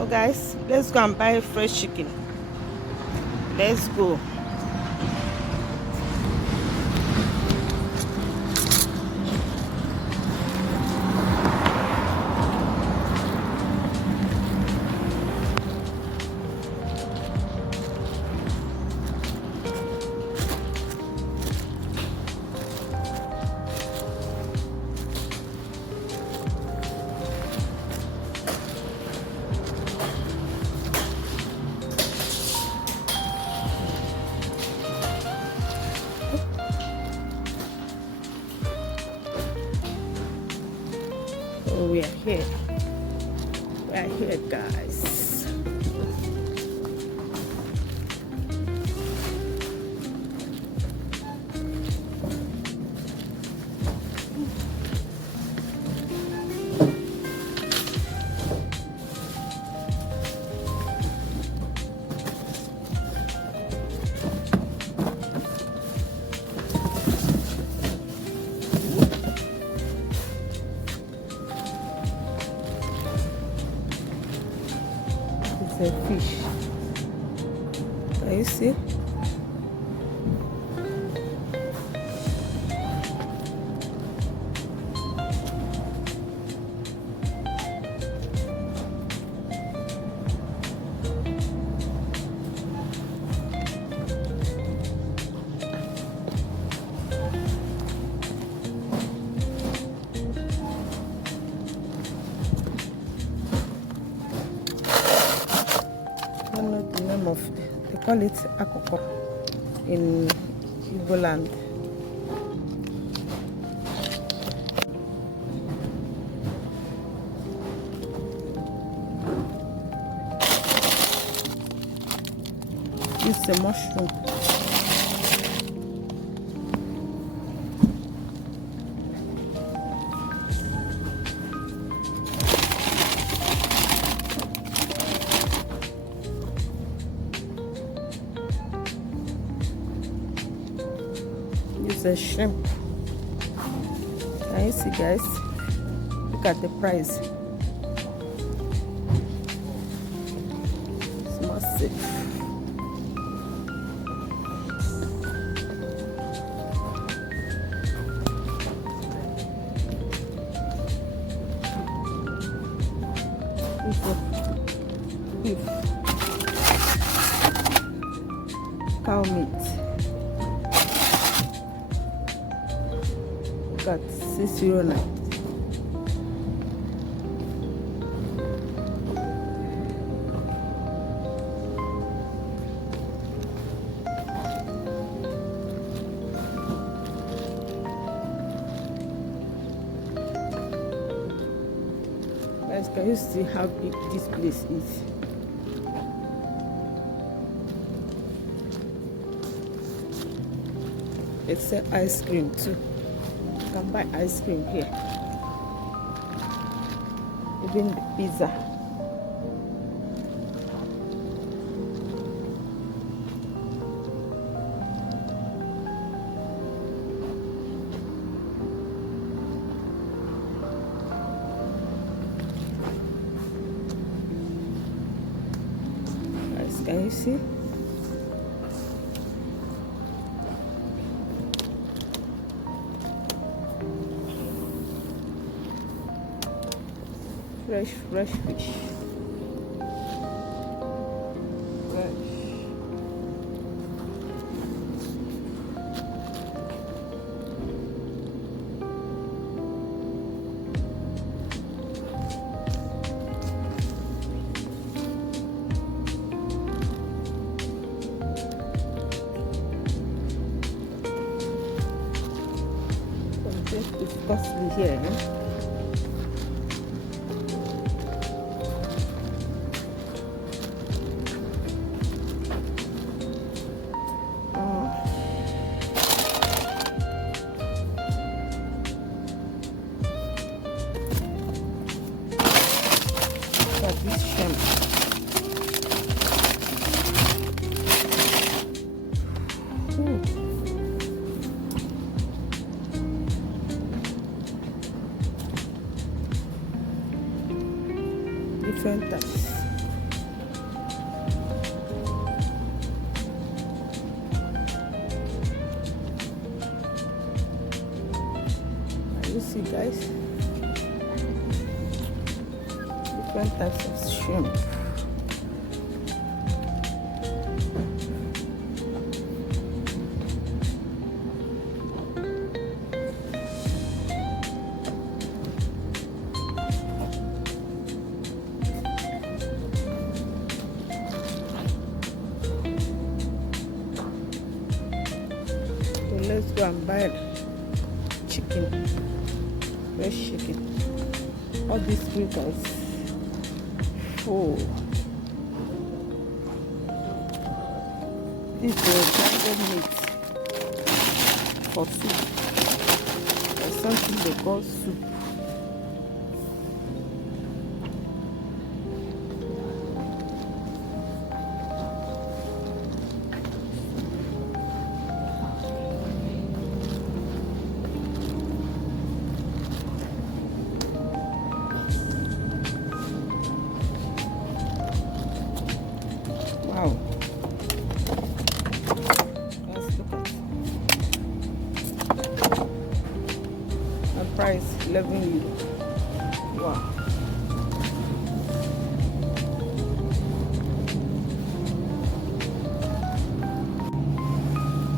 So guys, let's go and buy fresh chicken. Let's go. So we are here. We are here, guys. It's a fish. Can you see? I don't know the name of it. They call it akoko in Igbo land. This is a mushroom. This is a shrimp. Can you see, guys? Look at the price. It's massive. Beef, cow meat. Got 609. Guys, can you see how big this place is? It's an ice cream too. You can buy ice cream here. Even the pizza. Guys, can you see? Fresh fish. Fresh. Something is costly here, eh? This shrimp. Different types. guys. Different types of shrimp. So let's go and buy chicken, fresh chicken. All these filters. Oh, this is grinded meat for soup. There's something they call soup. Wow. Let's look at the price, 11 euro. Wow.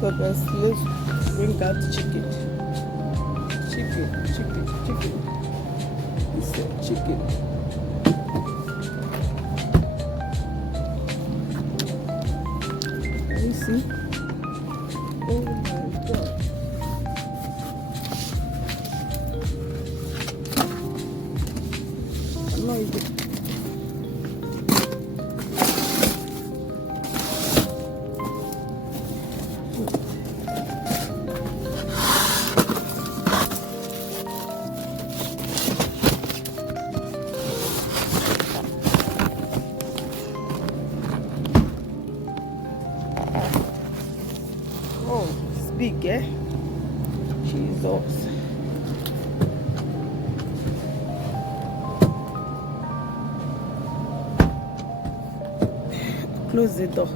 So guys, let's bring out chicken. Chicken. It's a chicken. You see? Oh my god. I'm not even. Oh, it's big, eh? Jesus. Close the door.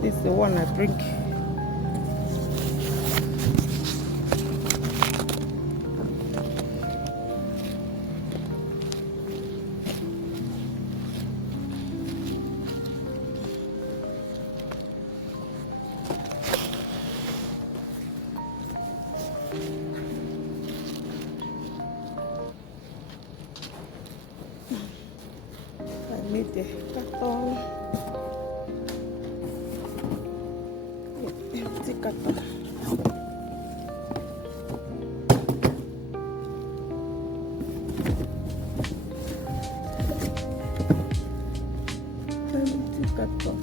This is the one I bring. I need the carton. Empty carton. Empty carton.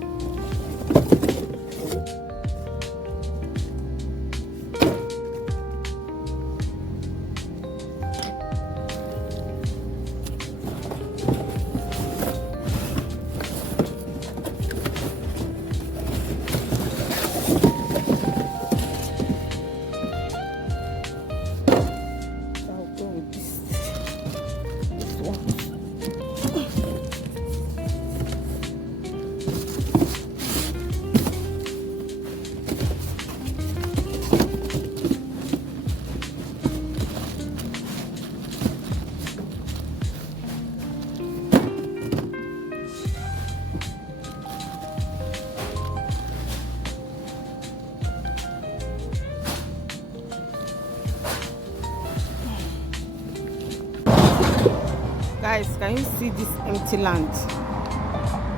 Guys, can you see this empty land?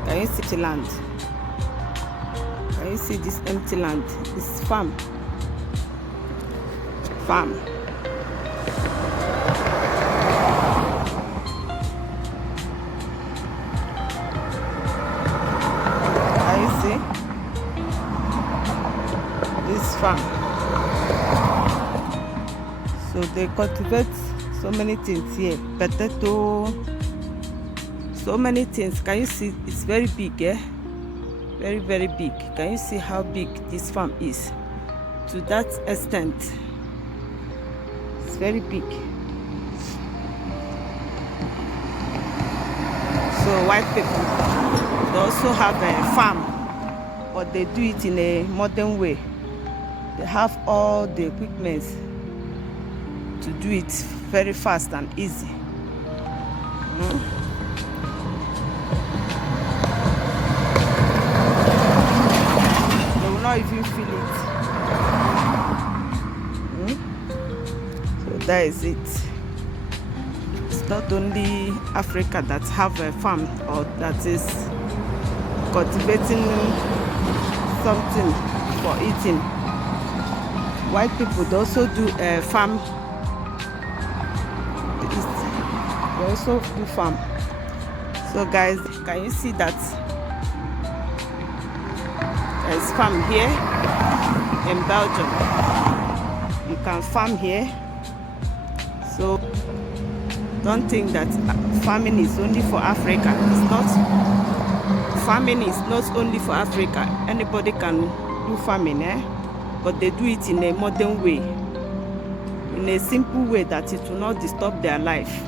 Can you see the land? Can you see this empty land? It's farm. Farm. Can you see? This farm. So they cultivate so many things here. Potato, so many things. Can you see? It's very big, eh? Very, very big. Can you see how big this farm is? To that extent. It's very big. So white people, they also have a farm, but they do it in a modern way. They have all the equipment to do it very fast and easy. They will not even feel it. So that is it. It's not only Africa that have a farm or that is cultivating something for eating. White people they also do a farm. They also do farm. So guys, can you see that there's farm here in Belgium? You can farm here. So don't think that farming is only for Africa. It's not. Farming is not only for Africa. Anybody can do farming, but they do it in a modern way, in a simple way that it will not disturb their life.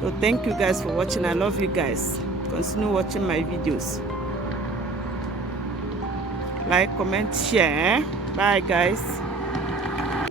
So thank you guys for watching. I love you guys. Continue watching my videos. Like, comment, share. Bye guys.